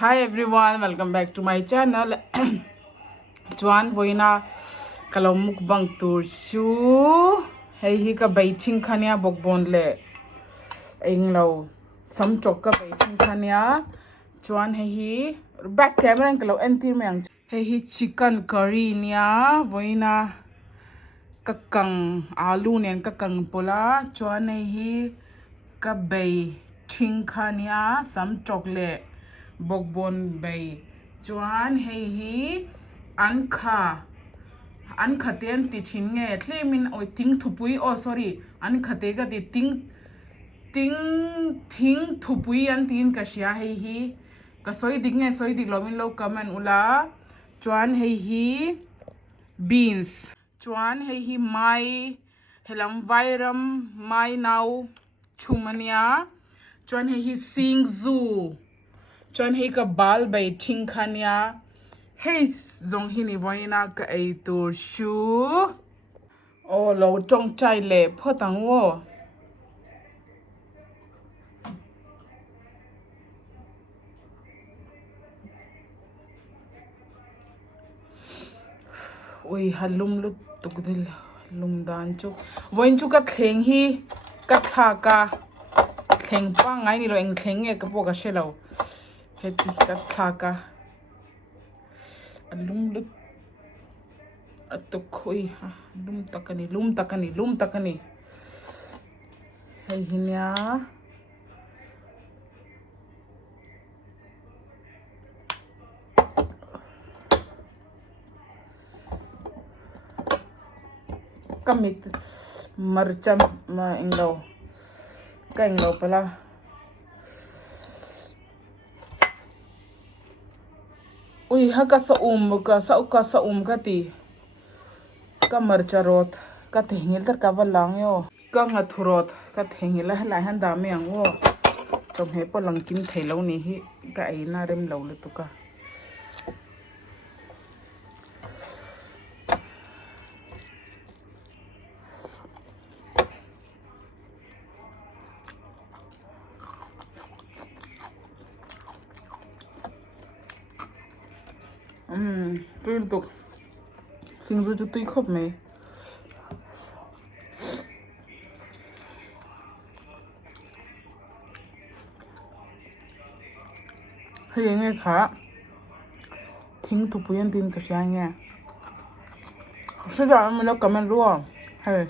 Hi everyone, welcome back to my channel. Chuan voina kalau mukbang tur chu hei hi ka baiting khania bokbon le englo sam chok ka baiting khania chuan hei hi back camera kalau anti mang hei hi chicken curry nia voina kakang alu nen kakang pola chuan hei hi ka baiting khania sam chok le bokbon bay chuan hei hi an khaten ti thin nge tlemin oi ting thupui sorry an khate ka ti ting thupui an tin ka sia hei hi ka soi dik nge soi dik lomin lo kaman ula chuan hei hi beans chuan hei hi mai helam vairam mai nau chumania chuan hei hi singzu chuan hei ka bal bai thing khania hei zong hi ni voina ka ei tur shu o lo tong chai le photang wo oi halum lu tukdil lum dan chu voin chu ka thleng hi ka tha ka thleng pa ngai ni lo eng thleng nge ka po ka shelo heti ka tha ka lum lu atukhui ha lum takani hei hinya kamit marcha ma englo ka englo pala ui ha ka sa ka ti ka marcha rot ka thengil tar ka balang yo ka ngathurot ka thengil la han da me ang wo tom he polang kim thelo ni hi ka ai na rem lo le tu ka tui tuk singzu chu tui khop me hei nge kha thing thu puyan tin ka sia nge se da me lo comment lo hei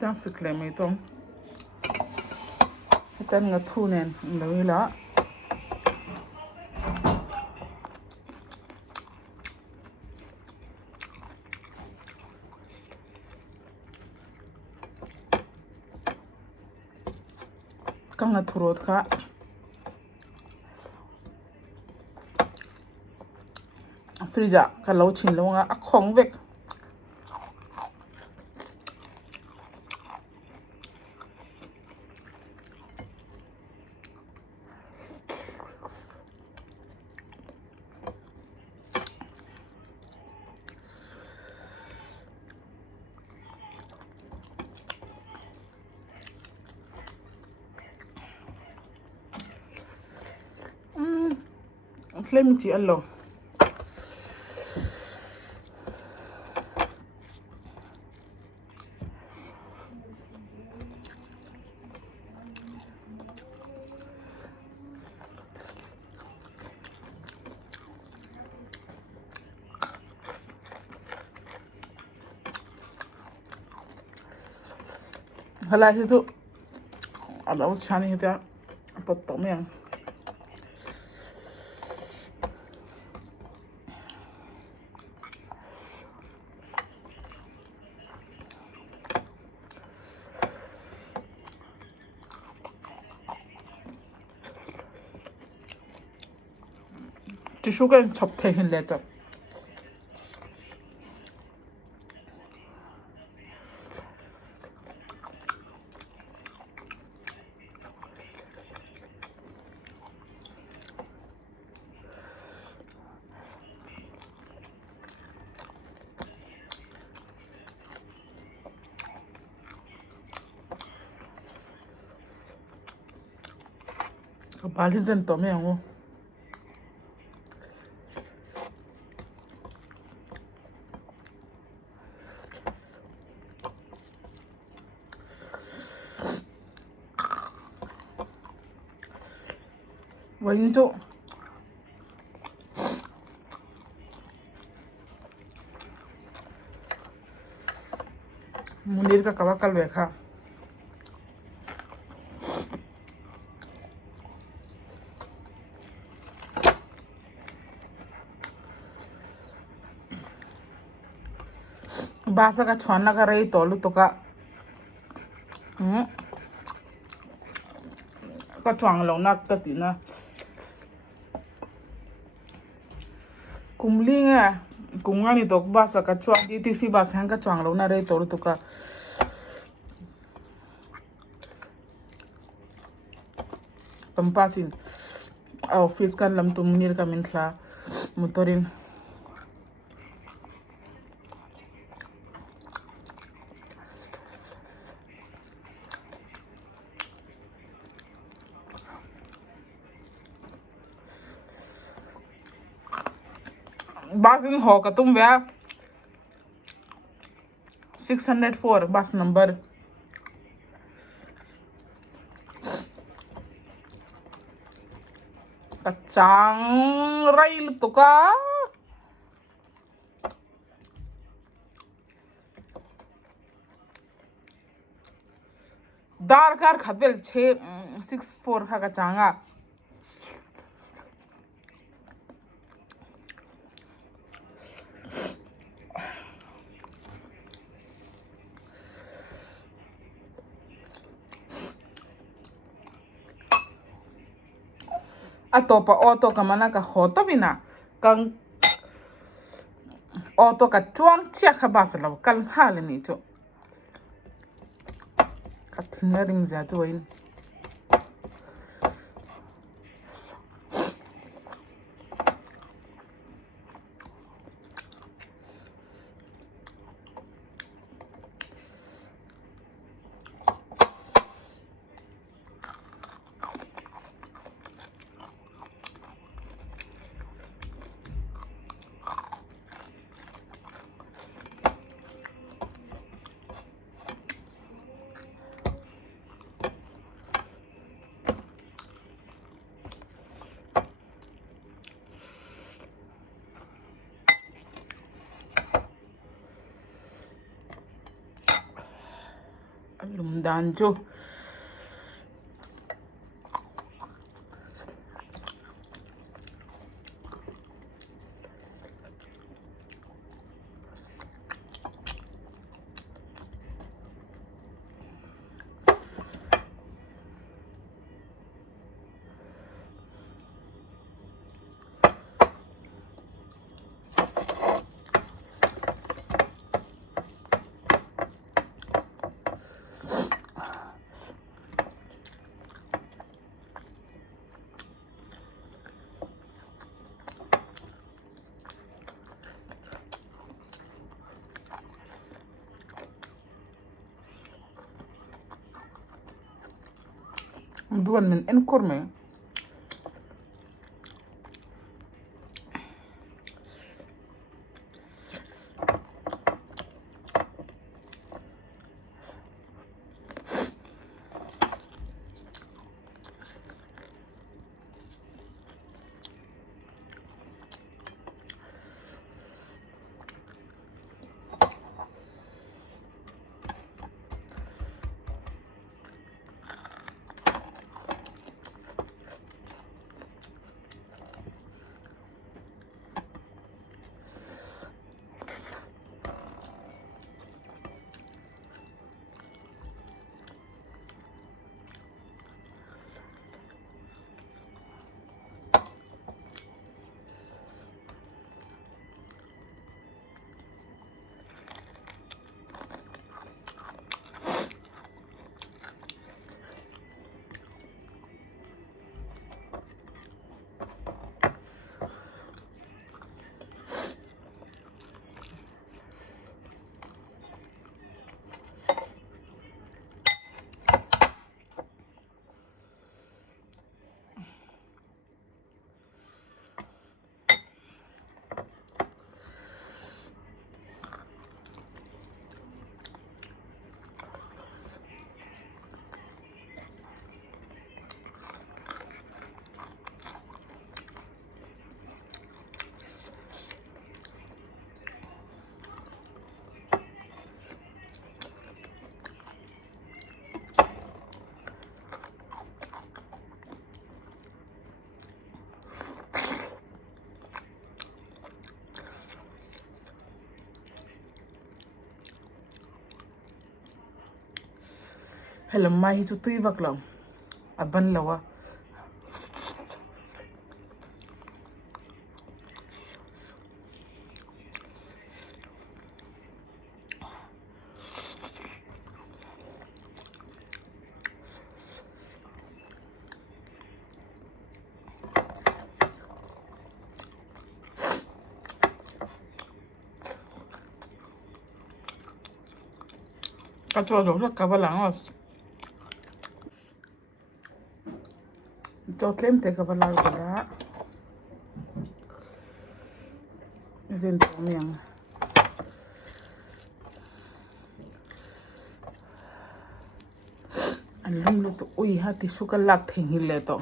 tang sikle me tong tan nga thu nen lo la ka nga thurot kha frija ka lo chin lo nga a khong vek flame chi allo hala hi chu alo chani ta pot to me ti shu kan chop the hin le ta 발리전 떠매고 왼쪽 munir ka kabakal bekha basa ka chwana ka rei tolu to ka chwang lo nak ta tina kumlinga kungani tok basa ka chwa di ti si basa hang ka chwang lo na rei tolu to ka pampasin office kan lam tum mir ka min thla motorin basin ho ka tum vya 604 bus number kacang rail to ka dar kar khabel 664 kha kacanga atopa auto ka mana ka hoto bina kang auto ka chuang chia kha basalo kal hal ni cho ka thina ring za to in lumdan jo duan min en kurme Hello mai tu tui vak lo aban lawa ka cho zo la ka bala ngos cho tlem te ka bala gala event miang an lum lu to ui ha ti su ka lak thing hi le to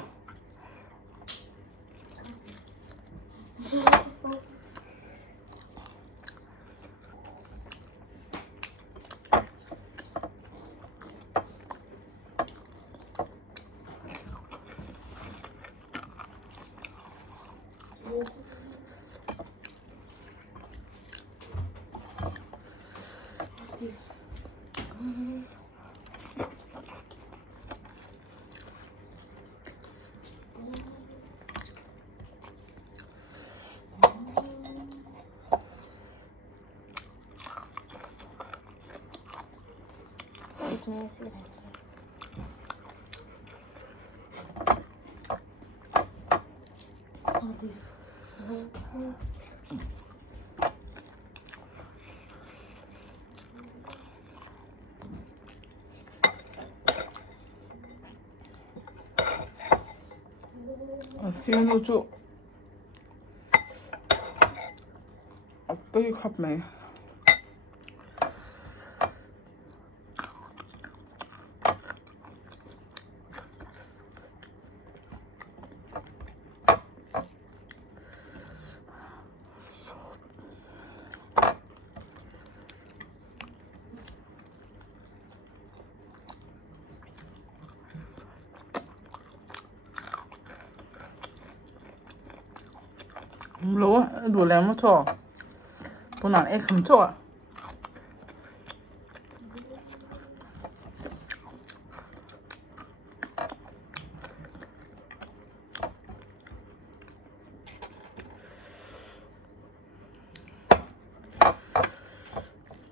siêu lu chu tôi khắp mày lúa đủ lắm cho tôi nói em không cho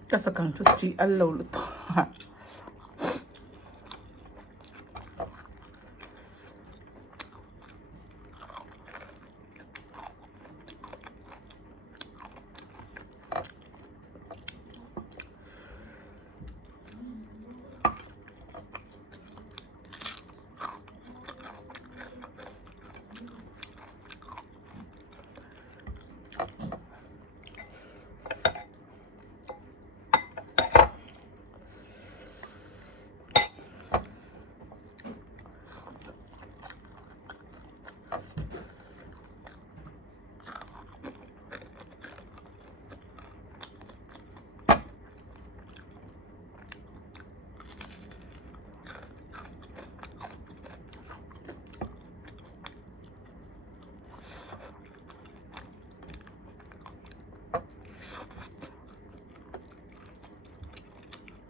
cái sao càng chút chỉ ăn lâu được thôi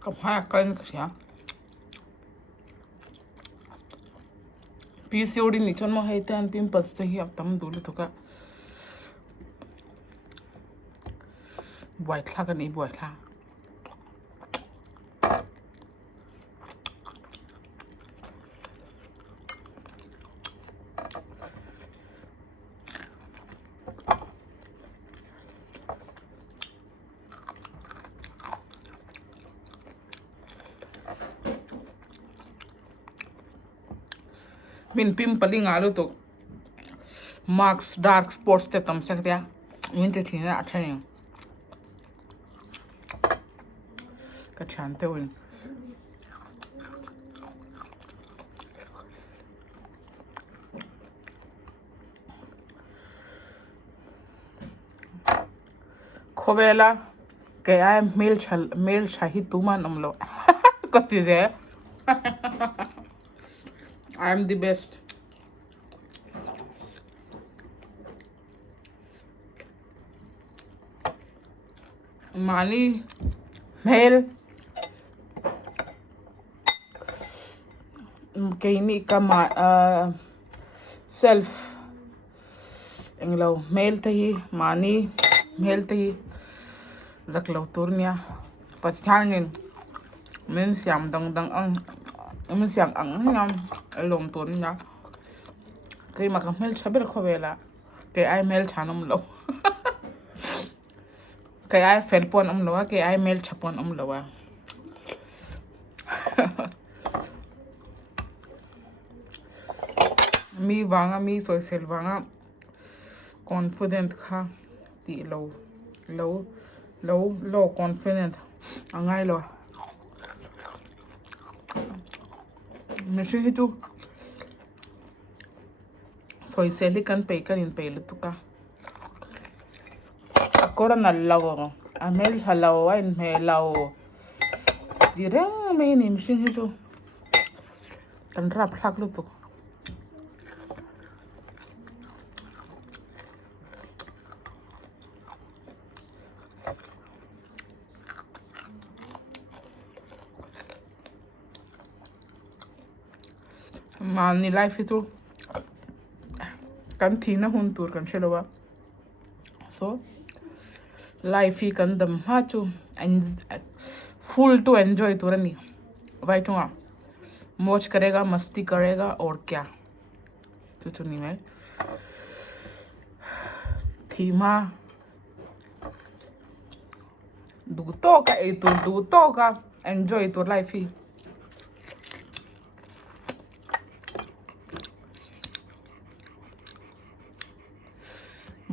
Cầm 2 cân cái gì PCOD ni chon mo hai tan pimples te hi tam du lu thoka boy thla kan ni boy thla min pim pali nga lu to marks dark spots te tam sak dia min te thina athani ka chan te win khobela ke I am male shahi tuman amlo kati je I am the best. Mali, male. cái ni kama self eng lo mail tahi mani mail tahi zaklo turnia pathanin men siam dang dang ang men siam ang ngam lom turnia cái mà kam mail chaber khowela cái ai mail chanum lo cái ai fel pon lo cái ai mail chapon lo mi wanga mi social wanga confident kha ti low confident angai lo meshi hitu social kan pe kan in pe lutuka akora na lawo amel halaw in me law direng me ni meshi hitu kan rap hak lutuk mani life itu kan thina hun tur kan shelawa so life hi kan dam ha chu full to enjoy turani vai chunga मौज करेगा मस्ती करेगा और क्या तो नहीं है थीमा दुगतो का एंजॉय तो life he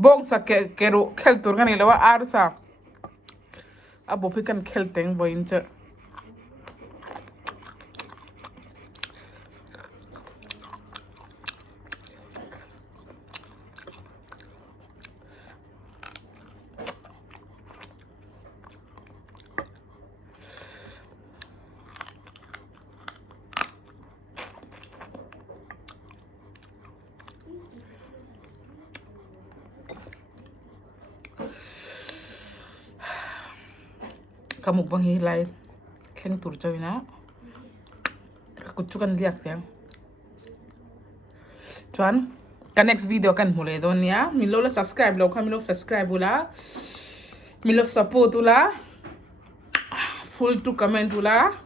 bong sa kero khel tur ngani lawa arsa abo phikan khel teng boin cha kamu bang hilai keng tur chawina kuchukan liak tiang chuan ka next video kan hule don ya milo la subscribe lo kha milo subscribe ula milo support ula full to comment ula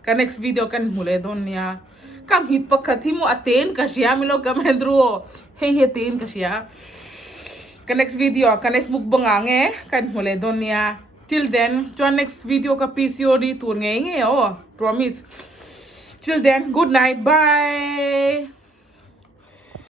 ka next video kan hule don ya kam hit pakhathi mo aten ka sia milo comment ro he ten ka sia ka next video ka next mukbang ange kan hule don ya till then join next video ka PCOD tour nge oh promise till then good night bye